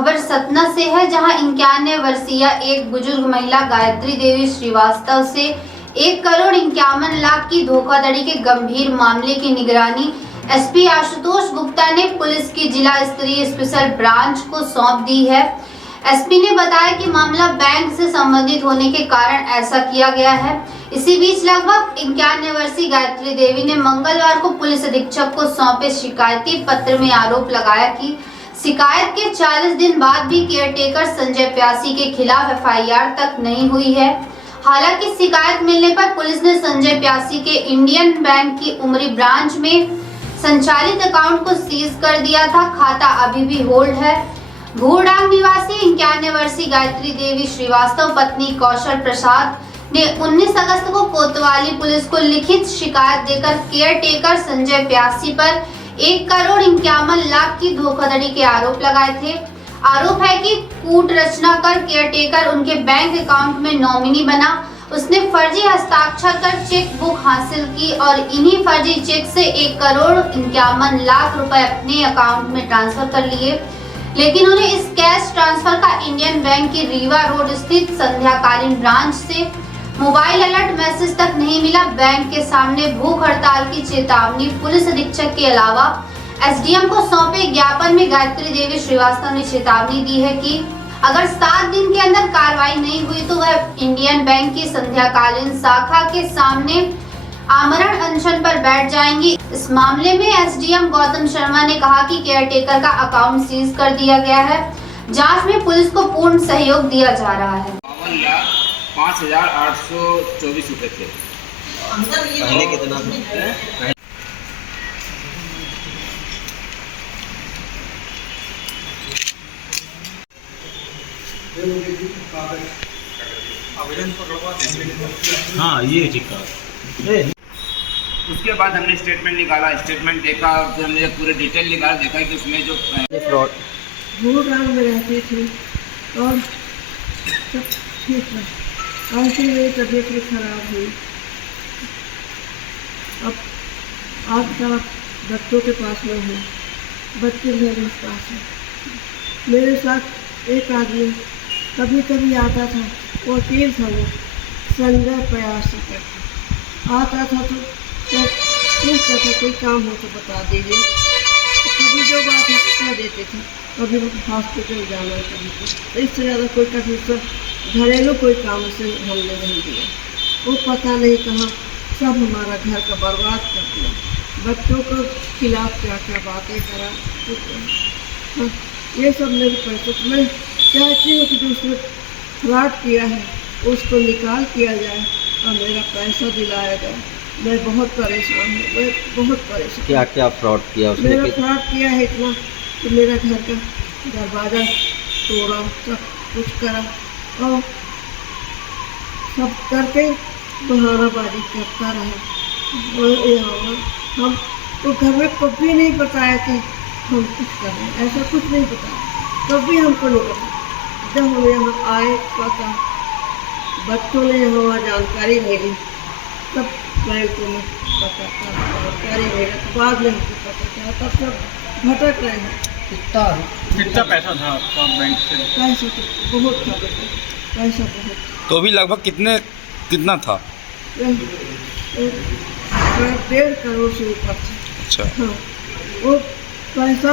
खबर सतना से है, जहां 91 वर्षीय एक बुजुर्ग महिला गायत्री देवी श्रीवास्तव से 1,51,00,000 की धोखाधड़ी के गंभीर मामले की निगरानी एसपी आशुतोष गुप्ता ने पुलिस की जिला स्तरीय स्पेशल ब्रांच को सौंप दी है। एसपी ने बताया कि मामला बैंक से संबंधित होने के कारण ऐसा किया गया है। इसी बीच लगभग 91 वर्षीय गायत्री देवी ने मंगलवार को पुलिस अधीक्षक को सौंपे शिकायती पत्र में आरोप लगाया कि शिकायत के 40 दिन बाद भी केयरटेकर संजय प्यासी के खिलाफ एफआईआर तक नहीं हुई है। हालांकि शिकायत मिलने पर पुलिस ने संजय प्यासी के इंडियन बैंक की उमरी ब्रांच में संचालित अकाउंट को सीज कर दिया था। खाता अभी भी होल्ड है। घोड़ांग निवासी 91 वर्षीय गायत्री देवी श्रीवास्तव पत्नी कौशल प्रसाद ने 19 अगस्त को कोतवाली पुलिस को लिखित शिकायत देकर केयरटेकर संजय प्यासी पर 1,51,00,000 की धोखाधड़ी के आरोप लगाए थे। आरोप है कि कूट रचना कर केयरटेकर उनके बैंक अकाउंट में नॉमिनी बना। उसने फर्जी हस्ताक्षर कर चेक बुक हासिल की और इन्हीं फर्जी चेक से 1,51,00,000 रुपए अपने अकाउंट में ट्रांसफर कर लिए, लेकिन उन्हें इस कैश ट्रांसफर का इंडियन बैंक की रीवा रोड स्थित संध्याकालीन ब्रांच से मोबाइल अलर्ट मैसेज तक नहीं मिला। बैंक के सामने भूख हड़ताल की चेतावनी पुलिस अधीक्षक के अलावा एसडीएम को सौंपे ज्ञापन में गायत्री देवी श्रीवास्तव ने चेतावनी दी है कि अगर 7 दिन के अंदर कार्रवाई नहीं हुई तो वह इंडियन बैंक की संध्याकालीन शाखा के सामने आमरण अनशन पर बैठ जाएंगी। इस मामले में एसडीएम गौतम शर्मा ने कहा कि केयरटेकर का अकाउंट सीज कर दिया गया है। जांच में पुलिस को पूर्ण सहयोग दिया जा रहा है। 5,824 रुपए थे। पहले कितना था? हाँ, ये चिक्का। उसके बाद हमने स्टेटमेंट निकाला, स्टेटमेंट देखा, फिर हमने पूरे डिटेल निकाला, देखा कि उसमें जो फ्रॉड घोड़ांग में रहती थी और सब ठीक है। आज से मेरी तबीयत भी खराब हुई। अब आपका बच्चों के पास में हूँ, बच्चे मेरे पास हैं। मेरे साथ एक आदमी कभी कभी आता था, वो वकील था, वो संजय प्यासी करता आता था तो पूछता था कोई काम हो तो बता दीजिए। तो कभी जो बात है कह देते थे, कभी हॉस्पिटल जाना, कभी तो इससे ज़्यादा कोई कभी सब घरेलू कोई काम से हमने नहीं दिया। वो पता नहीं कहाँ सब हमारा घर का बर्बाद कर दिया। बच्चों के खिलाफ क्या क्या बातें करा, तो ये सब मेरे पैसे तो मैं चाहती हूँ कि जो उसने फ्रॉड किया है उसको निकाल किया जाए और मेरा पैसा दिलाया जाए। मैं बहुत परेशान हूँ, मैं बहुत परेशान। क्या क्या फ्रॉड किया उसने? मेरा फ्रॉड किया है इतना कि मेरा घर का दरवाज़ा तोड़ा, सब कुछ करा और सब करके बहानाबाजी करता रहा। और यहाँ हम तो घर में कभी नहीं बताया कि हम कुछ कर रहे हैं, ऐसा कुछ नहीं बताया, कभी हमको नहीं पता। जब हम यहाँ आए पता, बच्चों ने यहाँ जानकारी मिली, तब बैंक को पता था, जानकारी मिला तो बाद में हमको पता चला, तब सब भटक रहे हैं। कितना पैसा था आपका बैंक से? पैसा तो बहुत था बेटा, पैसा बहुत। तो अभी लगभग कितना था? 1.5 करोड़ से ऊपर था। अच्छा। हाँ, वो पैसा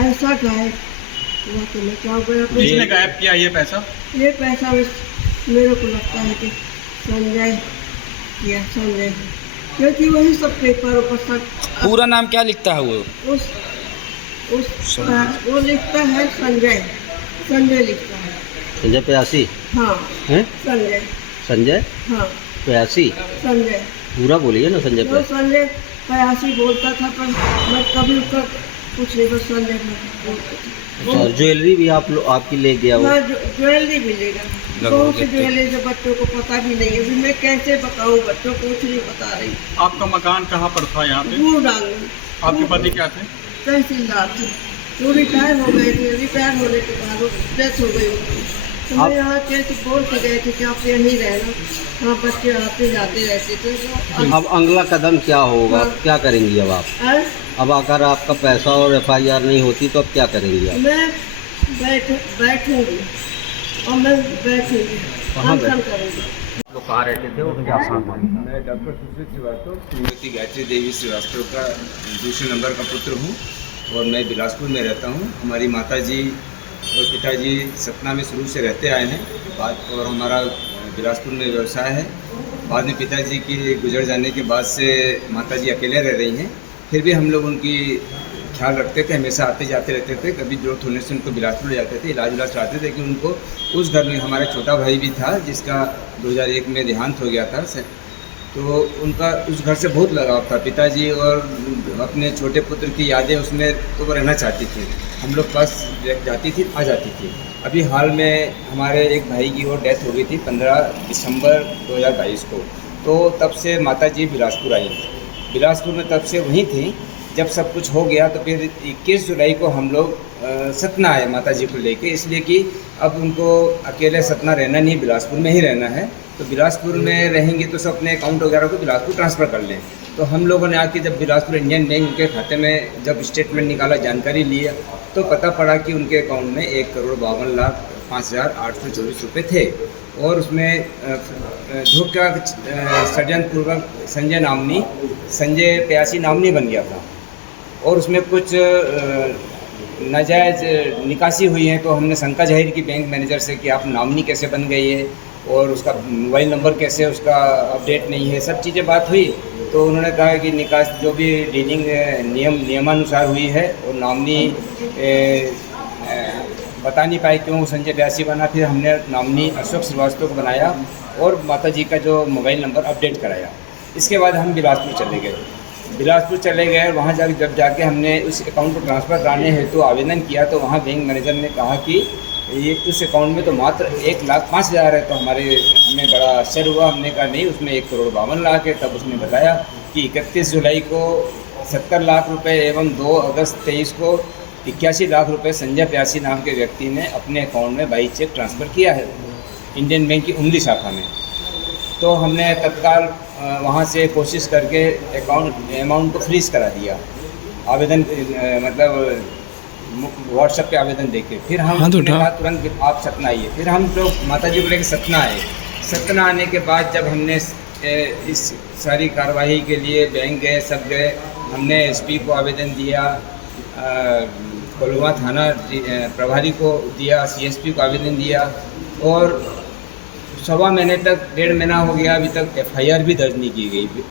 ऐसा गायब हुआ कि मैं क्या गया। किसने गायब किया ये पैसा? ये पैसा मेरे को लगता है कि संजय किया, संजय, क्योंकि वही सब पेपर ऊपर सब। पूरा नाम क्या लिखता है वो? वो लिखता है संजय, संजय लिखता है। संजय प्यासी? हाँ हैं? संजय, हाँ प्यासी। संजय पूरा बोलिए ना, संजय वो प्यासी। संजय प्यासी बोलता था, पर मैं कभी उसका कुछ नहीं, बस संजय बोलता था। और ज्वेलरी भी आपकी ले गया वो? ज्वेलरी भी लेगा, बहुत सी ज्वेलरी जो बच्चों को पता भी नहीं है। अभी मैं कैसे बताऊँ, बच्चों को कुछ नहीं बता रही। आपका मकान कहाँ पर था यहाँ पे? घोड़ांग में। आपके पति क्या थे? तहसीलदार थे, वो रिटायर हो गए थे। रिटायर होने के बाद वो डेथ हो गई उनकी। तो मैं यहाँ कैसे बोल के गए थे कि आप यहीं रहना, हाँ बच्चे आते जाते रहते थे। तो अब अगला कदम क्या होगा? हाँ। क्या करेंगी अब आप? अब अगर आपका पैसा और एफआईआर नहीं होती तो अब क्या करेंगी आप? मैं बैठेंगे और मैं बैठूंगी, कहाँ दर्शन करेंगे। लोग कहाँ रहते थे और क्या साथ में? मैं डॉक्टर सुश्री श्रीवास्तव श्रीमती गायत्री देवी श्रीवास्तव का दूसरे नंबर का पुत्र हूँ और मैं बिलासपुर में रहता हूँ। हमारी माताजी और पिताजी सतना में शुरू से रहते आए हैं और हमारा बिलासपुर में व्यवसाय है। बाद में पिताजी की गुजर जाने के बाद से माताजी अकेले रह रही हैं। फिर भी हम लोग उनकी ख्याल रखते थे, हमेशा आते जाते रहते थे। कभी जरूरत होने से उनको बिलासपुर ले जाते थे, इलाज कराते थे। कि उनको उस घर में हमारा छोटा भाई भी था जिसका 2001 में देहांत हो गया था, तो उनका उस घर से बहुत लगाव था। पिताजी और अपने छोटे पुत्र की यादें उसमें तो वो रहना चाहती थी, हम लोग पास जाती थी, आ जाती थी। अभी हाल में हमारे एक भाई की और डेथ हो गई थी 15 दिसंबर 2022 को, तो तब से माताजी बिलासपुर आई। बिलासपुर में तब से वहीं थी। जब सब कुछ हो गया तो फिर 21 जुलाई को हम लोग सतना आए माताजी को लेके, इसलिए कि अब उनको अकेले सतना रहना नहीं, बिलासपुर में ही रहना है। तो बिलासपुर में रहेंगे तो सब अपने अकाउंट वगैरह को बिलासपुर ट्रांसफ़र कर लें। तो हम लोगों ने आके जब बिलासपुर इंडियन बैंक के खाते में जब स्टेटमेंट निकाला, जानकारी लिया, तो पता पड़ा कि उनके अकाउंट में 1,52,05,824 रुपये थे और उसमें धोखा षड्यंत्रपूर्वक संजय प्यासी नामनी बन गया था और उसमें कुछ नाजायज़ निकासी हुई है। तो हमने शंका जाहिर की बैंक मैनेजर से कि आप नामनी कैसे बन गई है और उसका मोबाइल नंबर कैसे, उसका अपडेट नहीं है, सब चीज़ें बात हुई। तो उन्होंने कहा कि निकास जो भी डीलिंग नियमानुसार हुई है और नामनी बता नहीं पाए क्यों संजय प्यासी बना। फिर हमने नामनी अशोक श्रीवास्तव को बनाया और माताजी का जो मोबाइल नंबर अपडेट कराया। इसके बाद हम बिलासपुर चले गए। वहाँ जब जाके हमने उस अकाउंट को ट्रांसफ़र कराने हेतु आवेदन किया तो वहाँ बैंक मैनेजर ने कहा कि ये उस अकाउंट में तो मात्र 1,05,000 है। तो हमें बड़ा आश्चर्य हुआ। हमने कहा नहीं, उसमें 1,52,00,000 है। तब उसने बताया कि 31 जुलाई को 70 लाख रुपए एवं 2 अगस्त 23 को 81 लाख रुपए संजय प्यासी नाम के व्यक्ति ने अपने अकाउंट में बाई चेक ट्रांसफ़र किया है इंडियन बैंक की उमली शाखा में। तो हमने तत्काल वहाँ से कोशिश करके अमाउंट को फ्रीज़ करा दिया, आवेदन मतलब व्हाट्सएप पे आवेदन देके। फिर हम तुरंत आप सतना आइए। फिर हम लोग माताजी को लेकर सतना आए। सतना आने के बाद जब हमने इस सारी कार्रवाई के लिए बैंक गए, सब गए, हमने एसपी को आवेदन दिया, कोल्हुआ थाना प्रभारी को दिया, सीएसपी को आवेदन दिया और 1.25 महीने तक, 1.5 महीना हो गया, अभी तक एफआईआर भी दर्ज नहीं की गई।